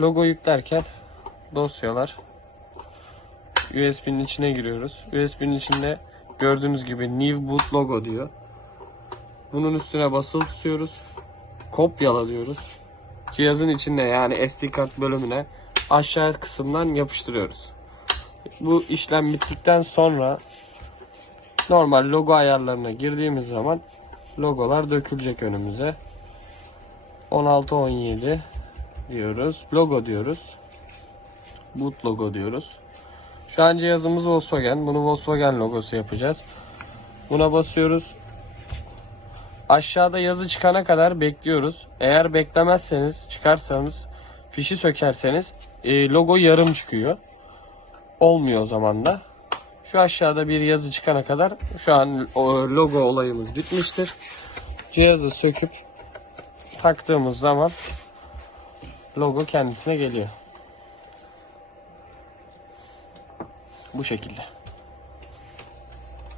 Logo yüklerken dosyalar USB'nin içine giriyoruz. USB'nin içinde gördüğünüz gibi New Boot logo diyor. Bunun üstüne basılı tutuyoruz. Kopyala diyoruz. Cihazın içinde yani SD kart bölümüne aşağı kısımdan yapıştırıyoruz. Bu işlem bittikten sonra normal logo ayarlarına girdiğimiz zaman logolar dökülecek önümüze. 16 17 diyoruz. Logo diyoruz. Boot logo diyoruz. Şu an cihazımız Volkswagen. Bunu Volkswagen logosu yapacağız. Buna basıyoruz. Aşağıda yazı çıkana kadar bekliyoruz. Eğer beklemezseniz, çıkarsanız, fişi sökerseniz e, logo yarım çıkıyor. Olmuyor o zaman da. Şu aşağıda bir yazı çıkana kadar şu an logo olayımız bitmiştir. Cihazı söküp taktığımız zaman logo kendisine geliyor. Bu şekilde.